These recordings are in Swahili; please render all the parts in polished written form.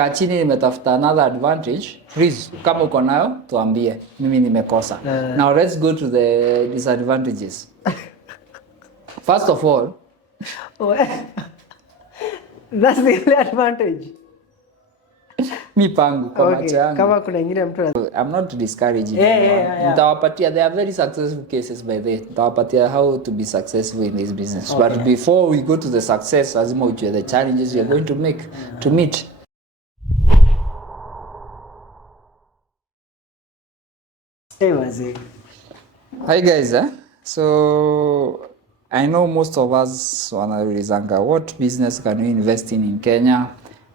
Nimekaa chini nimetafuta another advantage. Please, kama uko nayo tuambie. Mimi nimekosa. Now let's go to the disadvantages. First of all, that's the only advantage. Mi pangu kwa macho yangu. Kama kuna ingine mtu I'm not discouraging. Yeah. There are very successful cases by the. Nitawapatia how to be successful in this business. Okay. But before we go to the success, lazima ujue the challenges you're going to make to meet. Hi guys, so I know most of us wanaulizanga what business can we invest in Kenya,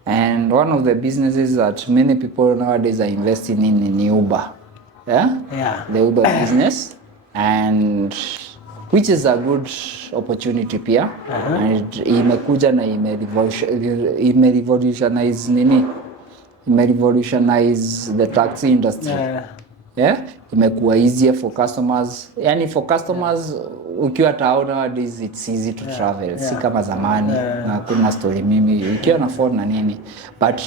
and one of the businesses that many people nowadays are investing in Uber. Yeah. The Uber business, and which is a good opportunity pia. And imekuja na imerevolutionize the taxi industry. Yeah, imekuwa easier for customers. Yani for customers ukiwa town nowadays it's easy to travel. Si kama zamani na kuna story mimi ukiwa na phone na nini. But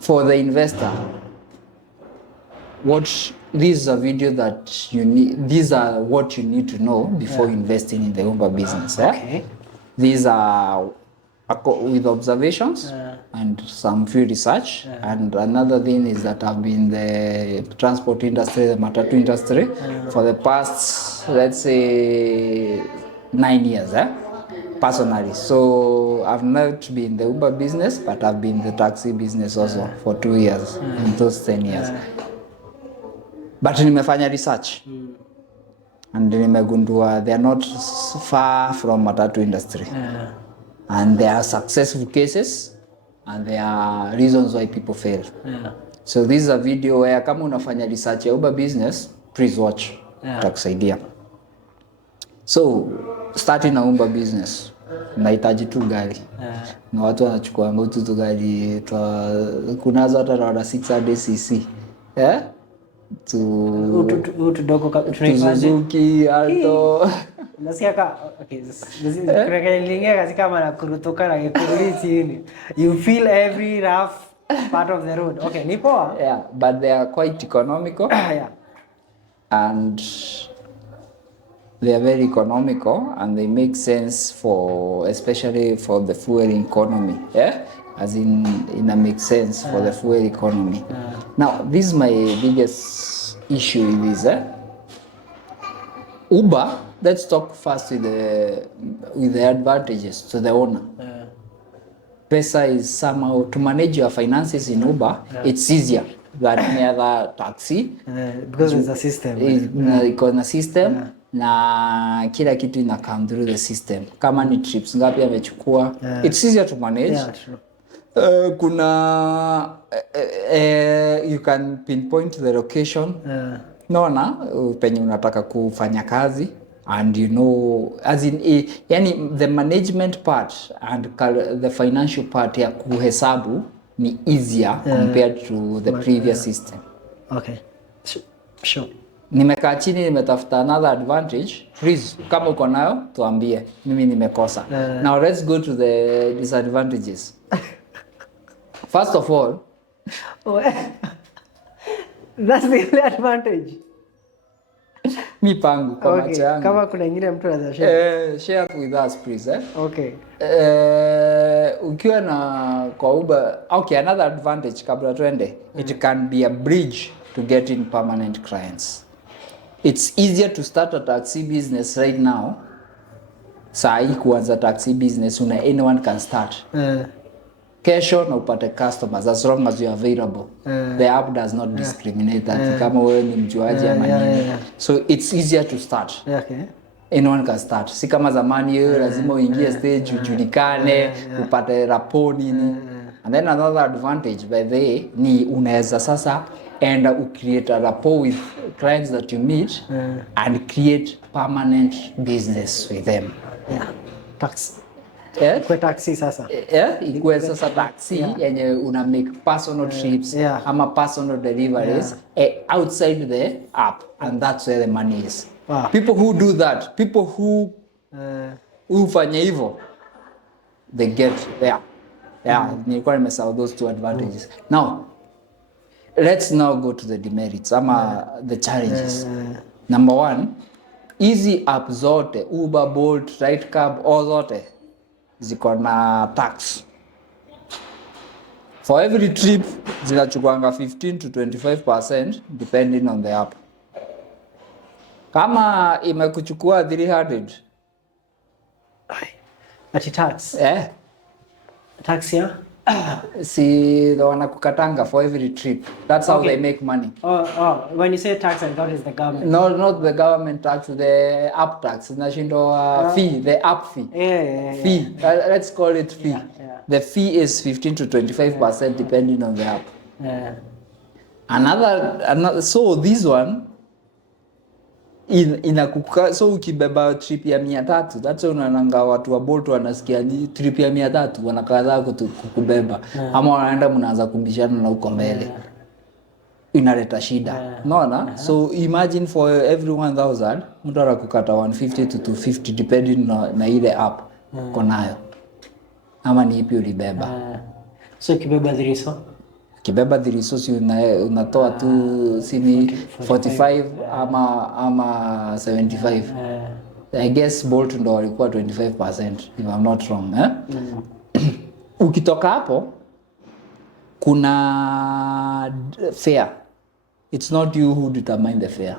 for the investor, this is a video that you need. These are what you need to know before investing in the Uber business. Okay. These are with observations and some few research. And another thing is that I've been in the transport industry, the matatu industry, for the past, let's say, 9 years, personally. So I've not been in the Uber business, but I've been in the taxi business also for 2 years, in those 10 years. But nimefanya research. And nimegundua they are not far from matatu industry. And there are successful cases and there are reasons why people fail. So this is a video where kama unafanya research ya Uber business, please watch. Itakusaidia. So starting a Uber business, unahitaji tu gari. Na watu wanachukua ngotu tu gari, kunazo hata rada 600cc. Suzuki, Alto. Nasikia you feel every rough part of the road. Okay, ni poa. Yeah, but they are quite economical. And they are very economical and they make sense especially for the fuel economy. As in it makes sense for the fuel economy. Now, this is my biggest issue with this. Uber, let's talk first with the advantages to the owner. Pesa is somehow, to manage your finances in Uber, it's easier than any other taxi. Because it's a system. Iko na system, na kila kitu ina come through the system. Kama ni trips ngapi amechukua, it's easier to manage. Yeah, true. You can pinpoint the location. Naona penye unataka kufanya kazi, and you know, as in yani the management part and the financial part ya kuhesabu ni easier compared to the previous system. Okay, sure. Nimekaa chini nimetafuta another advantage. Please, kama uko nayo tuambie. Mimi nimekosa. Now let's go to the disadvantages. First of all, that's the only advantage. Mi pangu kwa macho yangu. Kama kuna ingine mtu anaweza share. Share with us please. Okay. Ukiwa na kwa Uber, okay, another advantage kabla tuende, it can be a bridge to get in permanent clients. It's easier to start a taxi business right now. Saa kuanza taxi business anyone can start. Kesho na upate customers as long as you are available. The app does not discriminate that kama wewe ni mjuaji ama nini. So it's easier to start. Okay. Anyone can start. Si kama zamani wewe lazima uingie stage ujulikane, upate rapport nini. And then another advantage by the way ni unaweza sasa and create a rapport with clients that you meet and create permanent business with them. Taxi. Kwa taxi sasa. Ikuwe sasa taxi yenye una make personal trips ama personal deliveries outside the app, and that's where the money is. People who do that, people who fanya hivyo, they get there. Yeah, nilikuwa nimesahau those two advantages. Now, let's now go to the demerits ama the challenges. Number one, hizi app zote, Uber, Bolt, Ride Cab, all zote ziko na tax. For every trip zinachukuanga 15 to 25% depending on the app. Kama imekuchukua 300 ati tax. Tax ya? Si the wanakukatanga for every trip. That's how they make money. When you say tax, I thought it's the government. No, not the government tax, the app tax. Nashindo fee, the app fee. Fee. Let's call it fee. The fee is 15 to 25% depending on the app. Another so this one inakuka, so ukibeba trip ya 300, that's unaonanga watu wa Bolt wanasikia ni trip ya 300 wanakaza kukubeba ama wanaenda mnaanza kumbishana na uko mbele. Inaleta shida. Unaona? So imagine for every 1000 mtu atakukata 150 to 250 depending na ile app uko nayo. Ama ni ipi ulibeba. So ukibeba dhiriso? Kibeba dhiriso si unatoa tu sini 45 ama 75. I guess Bolt ndo walikuwa 25% if I'm not wrong. Ukitoka hapo kuna fare. It's not you who determine the fare.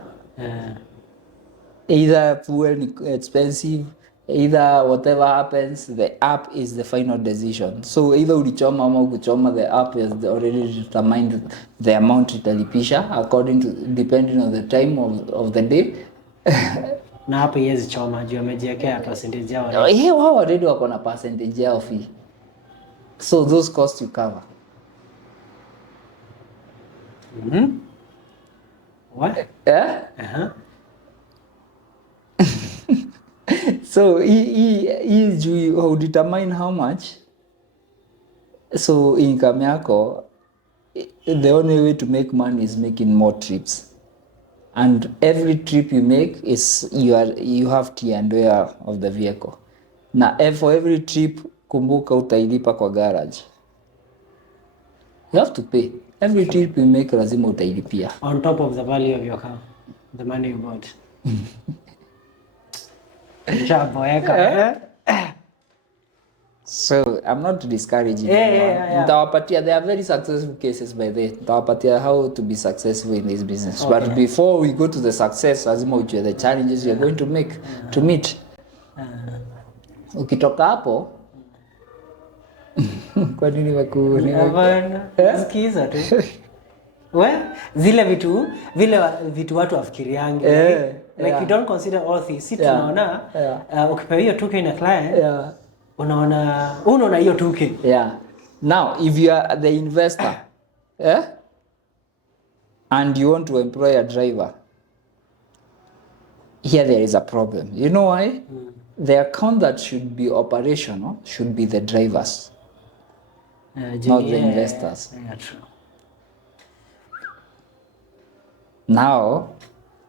Either fuel is expensive, either whatever happens, the app is the final decision. So either ulichoma ama ukuchoma, the app has already determined the amount italipisha according to, depending on the time of the day. Na hapo yezi choma juu amejiwekea percentage yao. Wao already wako na percentage yao fee. So those costs you cover. What? So you how determine how much. So income yako, the only way to make money is making more trips. And every trip you make is you have tear and wear of the vehicle. Na for every trip kumbuka utailipa kwa garage. You have to pay. Every trip you make lazima utailipia. On top of the value of your car, the money you bought. So I'm not discouraging. Nitawapatia, there are very successful cases by the nitawapatia how to be successful in this business. Okay. But before we go to the success, lazima ujue the challenges you're going to meet. Ukitoka hapo kwa nini sikiza tu. Zile vitu watu wafikiriangi. Like you don't consider all things. Si tunaona ukipewa hiyo 2K na client, unaona hiyo 2K. Now if you are the investor, and you want to employ a driver, here there is a problem. You know why? The account that should be operational should be the drivers, not the investors. True. Now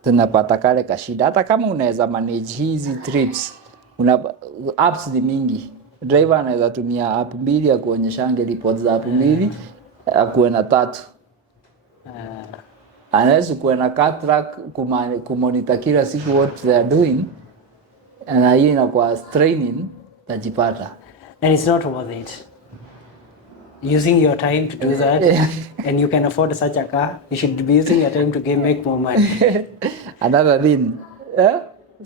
tunapata kale kashida. Hata kama unaweza manage hizi trips, apps ni mingi. Driver anaweza tumia app 2 ya kuonyeshange reports za app 2, akuwe na 3. Anaweza kuwa na car track kumonitor kila siku what they are doing, na hiyo inakuwa training tajipata. And it's not worth it. Using your time to do that, and you can afford such a car, you should be using your time to make more money. Another thing,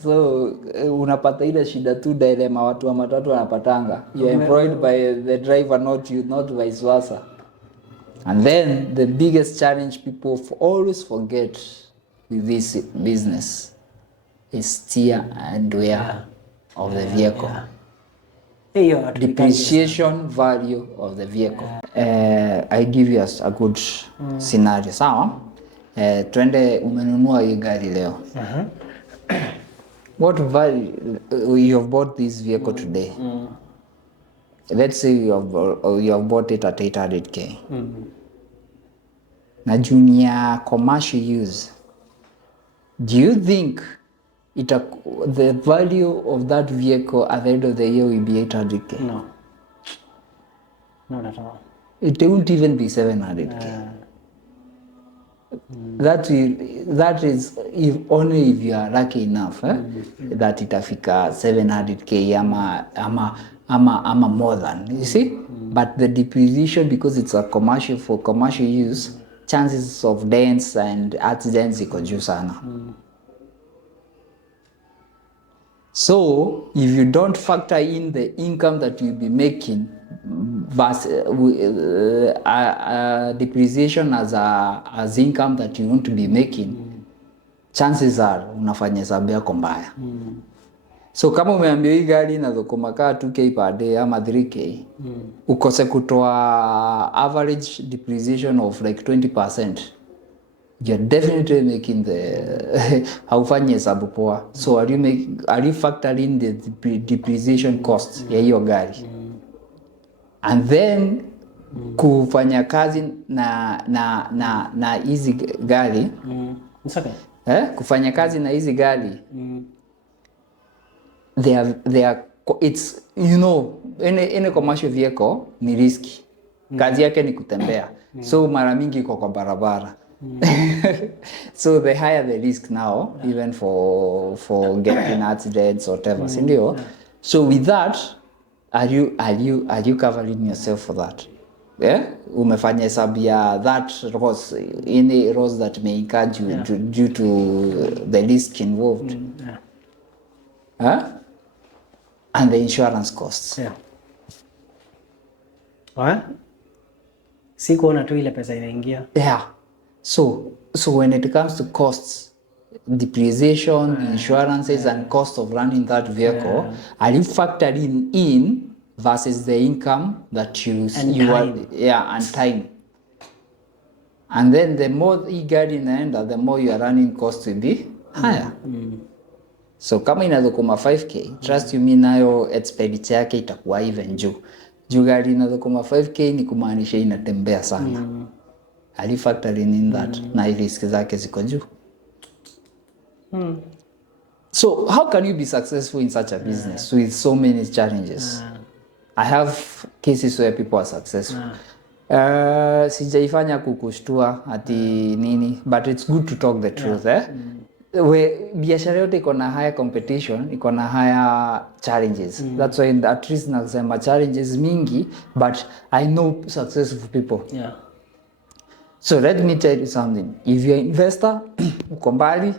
so unapata ile shida tu dilemma watu wa matatu wanapatanga. You're employed by the driver, not you, not vice versa. And then the biggest challenge people always forget with this business is tear and wear of the vehicle. Depreciation value of the vehicle. I give you a good scenario. Sawa? Twende umenunua hii gari leo. What value you have bought this vehicle today? Let's say you have bought it at 800k. Na junior commercial use. Do you think the value of that vehicle at the end of the year will be 800k? No. Not at all. It won't even be 700k. That is if only if you are lucky enough that itafika 700k ama more than, you see. But the depreciation, because it's a commercial use, chances of dents and accidents iko juu sana. So if you don't factor in the income that you'll be making, depreciation as income that you want to be making, chances are unafanya hesabu yako mbaya. So kama umeambiwa hii gari inathukuma kaa 2k per day ama 3k, ukose kutoa average depreciation of like 20%, you're definitely making the haufanyi hesabu poa. So are you factoring the depreciation costs ya hiyo gari? And then kufanya kazi na hizi gari, It's okay. Kufanya kazi na hizi gari, it's, you know, any commercial vehicle ni risky. Kazi yake ni kutembea. So mara mingi iko kwa barabara. So the higher the risk now, even for getting accidents or whatever, sindio? So with that, are you covering yourself for that? Yeah? Umefanya hesabu ya that loss, any loss that may incur due to the risk involved. And the insurance costs. Yeah. What? Si kuona tu ile pesa inaingia. Yeah. So when it comes to costs, depreciation, insurances, and cost of running that vehicle, are you factoring in versus the income that you are, and time. And then the more you get in the end, the more your running cost will be higher. So kama inathukuma 5k, trust you me, nayo expenditure yake itakuwa even juu. Juu gari inathukuma 5k ni kumaanisha inatembea sana. Are you factoring in that? Na risk zake ziko juu. So how can you be successful in such a business with so many challenges? I have cases where people are successful. Sijaifanya kukushtua ati nini, but it's good to talk the truth. Biashara yote iko na higher competition, iko na higher challenges. That's why at least nasema challenges mingi, but I know successful people. Yeah. So let me tell you something. If you're an investor, uko mbali,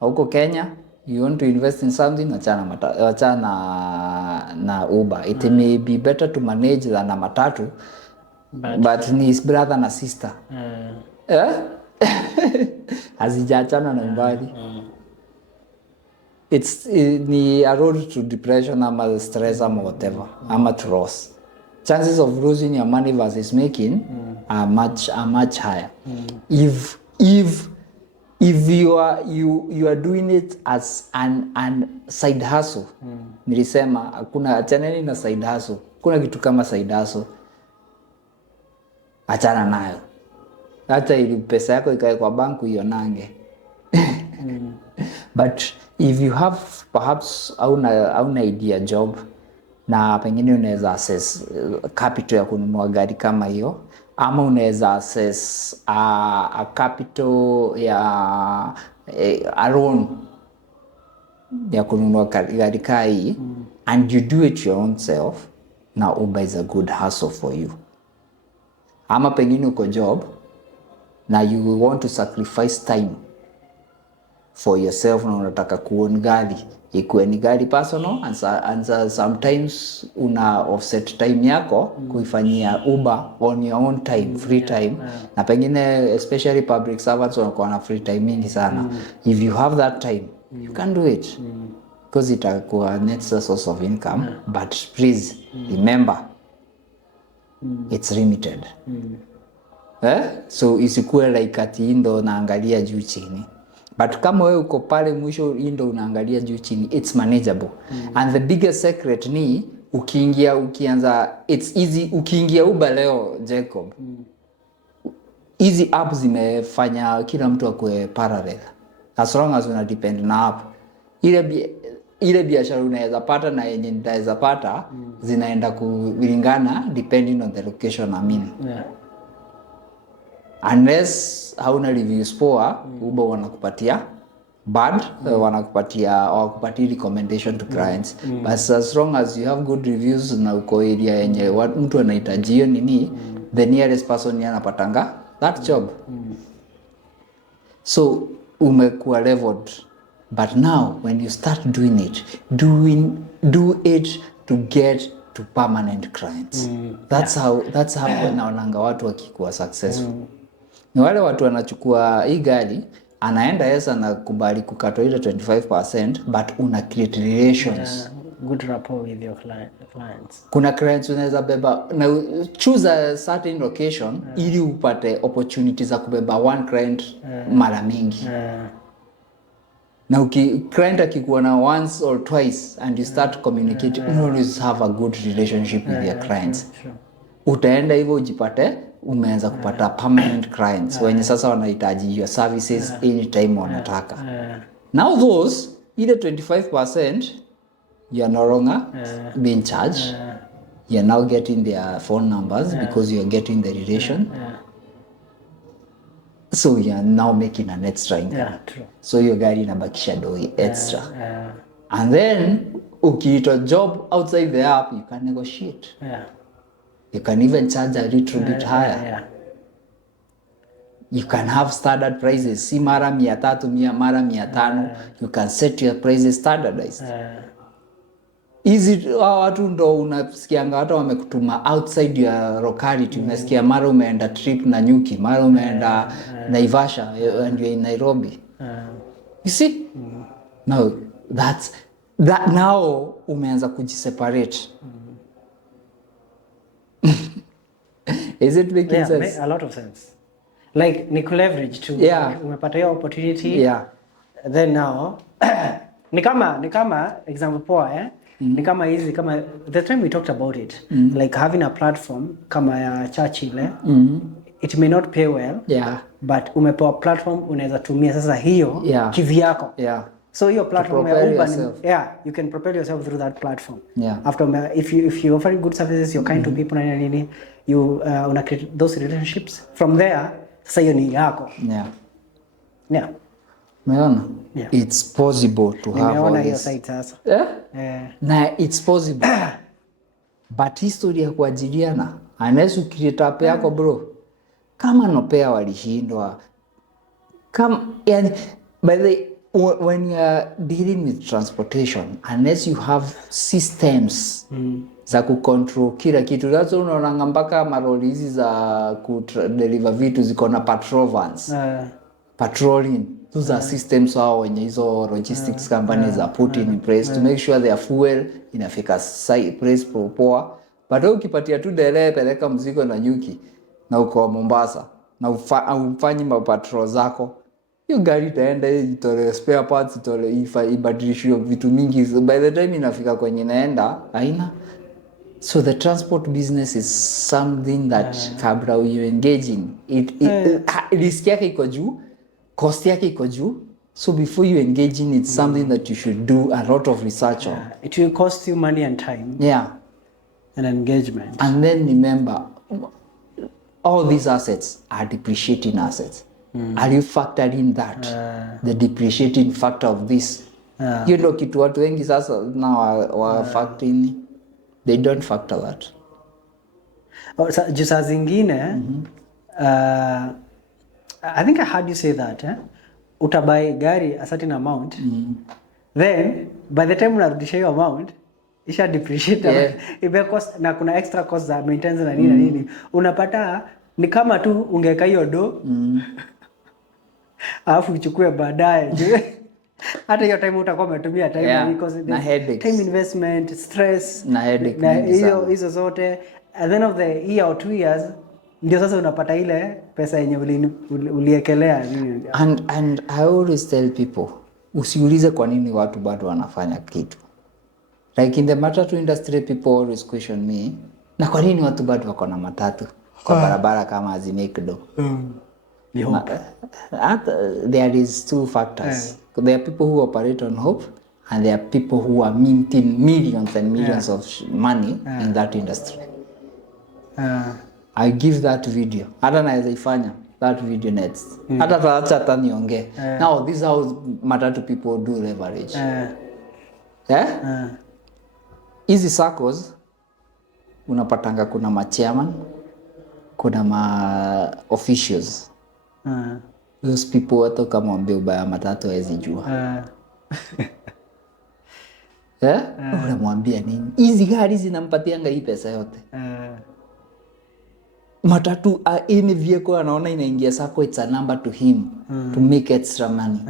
uko Kenya, you want to invest in something, achana na Uber. It may be better to manage than a matatu, but ni his brother na sister. Hazijaachana na mbali. It's ni a road to depression ama stress ama whatever, ama to loss. Chances of losing your money versus making are much higher. If you are doing it as an side hustle, nilisema hakuna chaneni na side hustle. Kuna kitu kama side hustle, achana nayo. Hata ili pesa yako ikae kwa banku ionange. But if you have perhaps hauna idea job, na pengine unaweza access capital ya kununua gari kama hiyo, ama unaweza access a capital ya a loan ya kununua gari kai, and you do it your own self, now Uber is a good hustle for you. Ama pengine uko job na you want to sacrifice time for yourself na unataka kuown gari, ikuwe ni gari personal, and sometimes una offset time yako kuifanyia Uber on your own time, free time. Na pengine especially public servants wanakuwa na free time mingi sana. If you have that time, you can do it, because itakuwa next source of income. But please remember, it's limited. So isikuwe like ati indo naangalia juu chini. But kama wewe uko pale mwisho indo unaangalia juu chini, it's manageable. And the biggest secret ni ukianza, it's easy. Ukiingia Uber leo, Jacob, hizi apps zimefanya kila mtu akue parallel, as long as una depend na app. ile biashara unaweza pata na yenye nitaweza pata zinaenda kulingana depending on the location I'm in. Yeah. Unless hauna reviews poa, Uber wanakupatia bad, wakupatia recommendation to clients. But as long as you have good reviews na uko area yenye mtu anahitaji nini, the nearest person anapatanga that job. So umekuwa leveled. But now when you start doing it, do it to get to permanent clients. That's how naonanga watu wakikuwa successful. Ni wale watu wanachukua hii gari, anaenda Yesu na kubali kukatwa ile 25%, but una create relations. Good rapport with your clients. Kuna clients unaweza beba, na choose a certain location ili upate opportunities za kubeba one client mara mingi. Na client akikuwa na once or twice and you start communicating, you always have a good relationship with your clients. Sure. Utaenda hivyo ujipate umeanza kupata permanent clients wenye sasa wanahitaji your services anytime wanataka. Now those ile 25% you are no longer being charged. You are now getting their phone numbers because you are getting the relation. So you are now making an extra income. Yeah, true. So your gari inabakisha doi extra. And then ukiita job outside the app, you can negotiate. You can even charge a little bit higher. You can have standard prices. Si mara 300, mara 500. You can set your prices standardized. Easy, watu ndo unasikianga hata wamekutuma outside your locality. Unasikia mara umeenda trip na Nyuki, mara umeenda Naivasha and you're in Nairobi. You see? Now that now umeanza kujiseparate. Is it making sense? A lot of sense. Like ni leverage to umepata hiyo opportunity. Then now ni kama example poa ni kama hizi kama the time we talked about it like having a platform kama ya Churchill it may not pay well but umepewa platform unaweza tumia sasa hiyo kivyako. So your platform you can propel yourself through that platform. After if you offer good services, you're kind to people and you una create those relationships from there. Sasa hiyo ni yako. Miano, it's possible to have all this. Na it's possible. But history ya kuajiriana unless ukileta app yako bro, kama nopea walishindwa. Yani by the when you are dealing with transportation, unless you have systems za kucontrol kila kitu, that's unaona mpaka maroli hizi za kudeliver vitu ziko na patrol vans. Patrolling, those are systems wao wenye hizo logistics companies are put in place to make sure their fuel inafika place poa. But ukipatia tu dele peleka mzigo na Nyuki na uko Mombasa na ufanyi mapatrol zako, hiyo gari itaenda itole spare parts, itole ibadilishiwe vitu mingi, by the time inafika kwenye inaenda haina. So the transport business is something that kabla you engaging risk yake iko juu, cost yake iko juu. So before you engage in it's something that you should do a lot of research on. It will cost you money and time. And engagement. And then remember, all these assets are depreciating assets. Are you factoring that? The depreciating factor of this? You know, kitu watu wengi sasa now are factoring. They don't factor that. Just as zingine, I think I heard you say that. Utabai gari a certain amount. Then by the time unarudisha hiyo amount, isha depreciate. Ibe cost na kuna extra cost za maintenance na nini. Unapata ni kama tu ungeka hiyo do. Alafu uchukue baadaye. Hata hiyo time utakuwa umetumia time because time investment, stress na headache na hizo zote at the end of the year or 2 years ndio sasa unapata ile pesa yenye uliekelea. And I always tell people, usiulize kwa nini watu bado wanafanya kitu. Like in the matatu industry, people always question me, na kwa nini watu bado wako na matatu kwa barabara kama azimekdo? There is two factors. There are people who operate on hope and there are people who are minting millions and millions of money in that industry. I give that video. Hata naweza ifanya that video next. Hata taacha niongee. Now this is how matatu people do leverage. Hizi circles unapatanga kuna ma chairman, kuna ma officials. Those people watu kama mwambie ubaya matatu hawezi jua. Unamwambia nini? Hizi gari zinampatianga hii pesa yote. Matatu any vehicle anaona inaingia sako, it's a number to him to make extra money.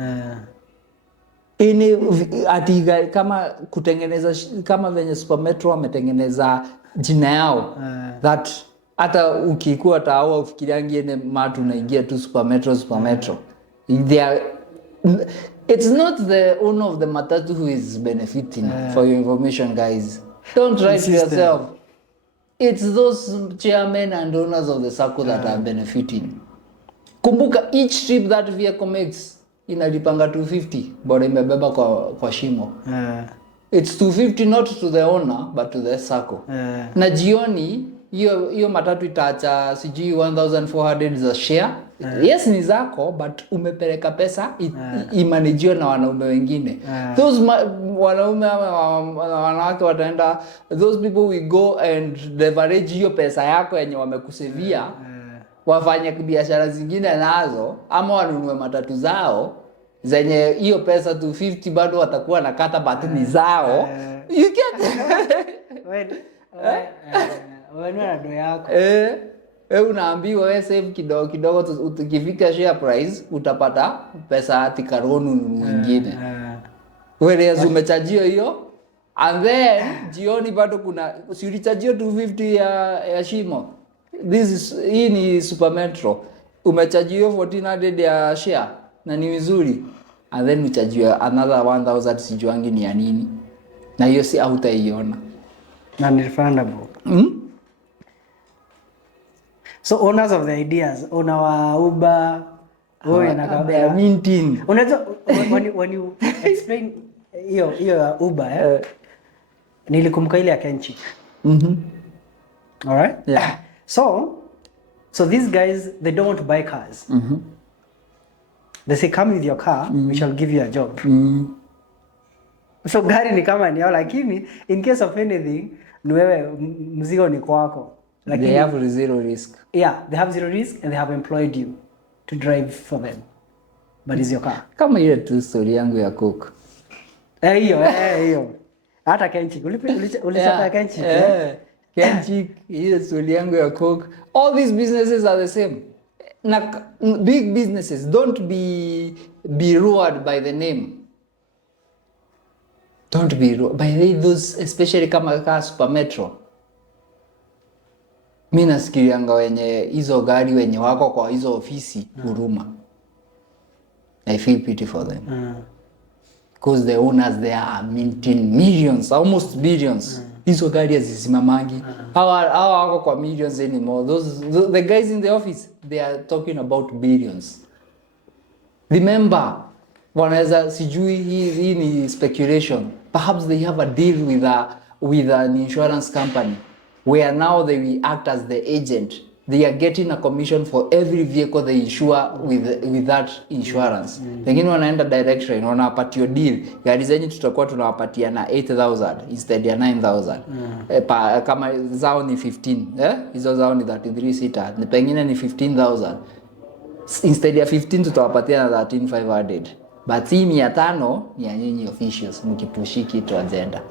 Ati kama kutengeneza kama venye Super Metro wametengeneza jina yao that hata ukikuwa tawa ufikiriangie ne matu unaingia tu Super Metro. It's not the owner of the matatu who is benefiting. For your information, guys, don't write to yourself. It's those chairmen and owners of the circle that are benefiting. Kumbuka, each trip that vehicle makes inalipanga 250 bora imebeba kwa shimo. It's 250 not to the owner but to the circle. Na jioni hiyo matatu itaacha sijui 1400 za share. Yes ni zako but umepeleka pesa imanajiwa na wanaume wengine. Those wanaume wanawake wataenda, those people will go and leverage hiyo pesa yako yenye wamekusevia. Wafanye biashara zingine nazo ama wanunue matatu zao zenye hiyo pesa 250 bado watakuwa na kata batini zao. You get wewe ndo yako. Unaambiwa wewe save kidogo ukifika share price utapata pesa ati karonu mwingine. Wewe umechajio hiyo and then jioni bado kuna si ulichajio 250 ya shimo. Hii ni Super Metro. Umechajio 1400 ya share na ni vizuri. And then uchajio another 1000 sijuangi ni ya nini. Na hiyo si hautaiona. Na ni refundable. So owners of the ideas, owner wa Uber, they are minting. Unajua when you explain hiyo Uber nilikumbuka ile ya Kenchi. All right? Yeah. So these guys, they don't want to buy cars. They say come with your car, we shall give you a job. So gari ni kama ni yao, lakini in case of anything ni wewe mzigo ni kwako. They have zero risk. Yeah, they have zero risk and they have employed you to drive for them. But it's your car. Kama ile tu story yangu ya Coke. Hiyo. Hata Kenchi. Ulisema Kenchi. Kenchi, ile story yangu ya Coke. All these businesses are the same. Big businesses, don't be lured by the name. Don't be lured by those, especially kama Super Metro. Mimi nasikilianga wenye hizo gari wenye wako kwa hizo ofisi huruma. I feel pity for them. Because the owners they are minting millions, almost billions. Hizo gari hazisimamagi. Hawa wako kwa millions anymore. The guys in the office, they are talking about billions. Remember, wanaweza sijui hii ni speculation. Perhaps they have a deal with an insurance company where now they will act as the agent. They are getting a commission for every vehicle they insure with that insurance. Pengine wanaenda direction, wanapatio deal. Gari zenye tutakuwa tunawapatia na 8,000 instead ya 9,000. Kama zao ni 15, hizo zao ni 33 seater. Ni pengine ni 15,000. Instead ya 15 tutawapatia na 13,500. But hii 500 ni ya nyinyi officials mkipushi kitu agenda.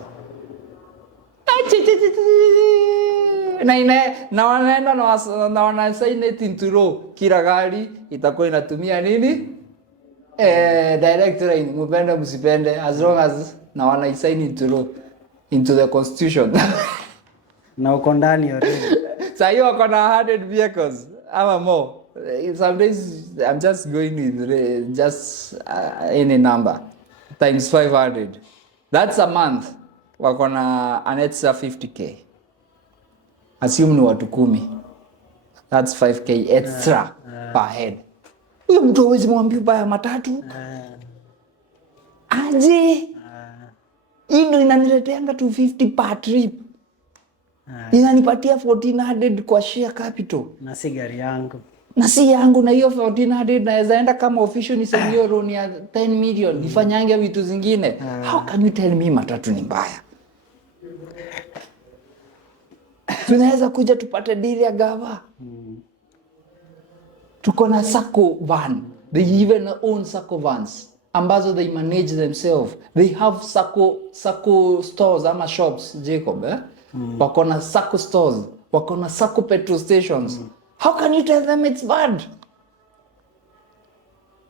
Na wanaenda na wanasign it into law. Kila gari itakuwa inatumia nini? Direct line, mpende msipende, as long as na wanaisign into law, into the constitution. Na uko ndani already. Sasa hiyo wako na 100 vehicles ama more. Sometimes I'm just going with just any number times 500. That's a month. Wako na an extra 50k. Assume ni watu 10. That's 5k extra per head. Huyo mtu hawezi mwambia baya matatu. Aje. Hii ndio inanileteanga 250 per trip. Inanipatia 1400 kwa share capital. Na si gari yangu. Na si yangu, na hiyo 1400 naweza enda kama official nisaidie loan ya 10 million nifanyange vitu zingine. How can you tell me matatu ni mbaya? Tunaweza kuja tupate deal ya gava. Tuko na sacco van. They even own sacco vans ambazo they manage themselves. They have sacco stores ama shops, Jacob, wako na sacco stores, wako na sacco petrol stations. How can you tell them it's bad?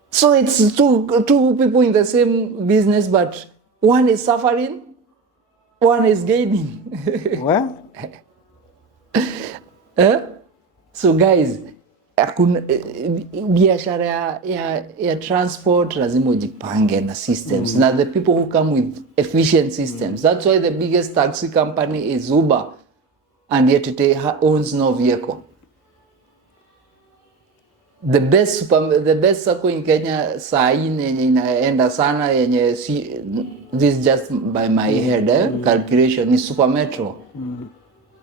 So it's two people in the same business, but one is suffering, one is gaining. Well, so guys, biashara ya transport lazima ujipange na systems. Na the people who come with efficient systems. That's why the biggest taxi company is Uber, and yet it owns no vehicle. The best sacco in Kenya saa hii yenye inaenda sana yenye this just by my head calculation is Super Metro.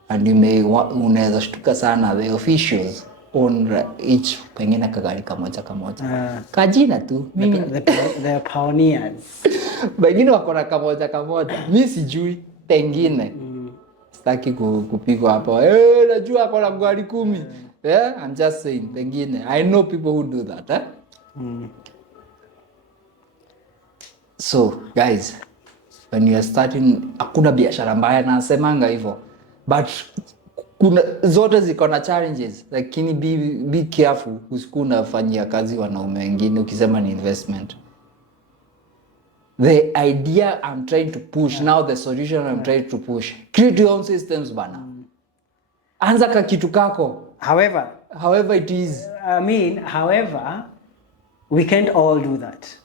And unaweza shtuka sana the officials own each pengine kagari kamoja. Kajina tu. Mimi the pioneers. Wengine wako na kamoja. Mimi sijui pengine. Sitaki kupigwa hapa. Najua ako na gari 10. Yeah, I'm just saying pengine. I know people who do that, So, guys, when you are starting, hakuna biashara mbaya nasemanga hivyo. But kuna zote ziko na challenges, lakini be careful usiku unafanyia kazi wanaume wengine ukisema ni investment. The idea I'm trying to push, now the solution I'm trying to push. Create your own systems bana. Anza ka kitu kako. However it is. However, we can't all do that.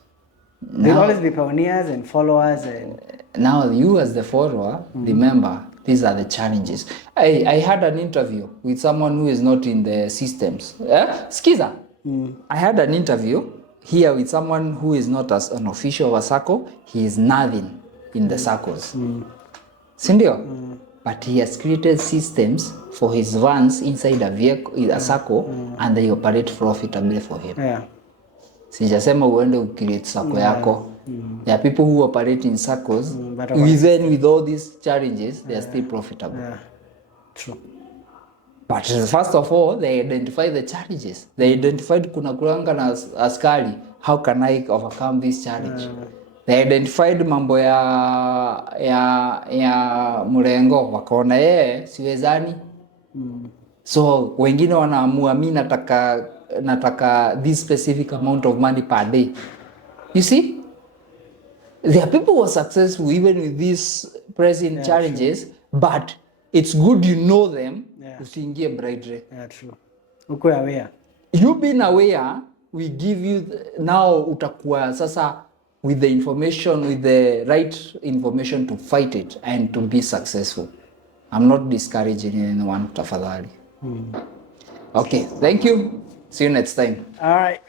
There'll always be pioneers and followers. Now you as the follower, remember, these are the challenges. I had an interview with someone who is not in the systems. Skiza. I had an interview here with someone who is not as an official of a SACCO. He is nothing in the SACCOs. Sindio? But he has created systems for his vans inside a vehicle, a SACCO, and they operate profitably for him. Yeah. Sijasema uende ucreate SACCO yako. There are people who operate in SACCOs, even with all these challenges, they are still profitable. Yeah. True. But first of all, they identify the challenges. They identified kuna kulanga na askari. How can I overcome this challenge? They identified mambo ya mrengo, wakaona siwezani. So wengine wanaamua mimi nataka this specific amount of money per day. You see? There are people who are successful even with these present challenges, sure. But it's good you know them. Usiingie bribery. Yeah, true. Uko aware. You being aware, we give you now utakuwa sasa with the information, with the right information to fight it and to be successful. I'm not discouraging anyone, tafadhali. Okay, thank you. See you next time. All right.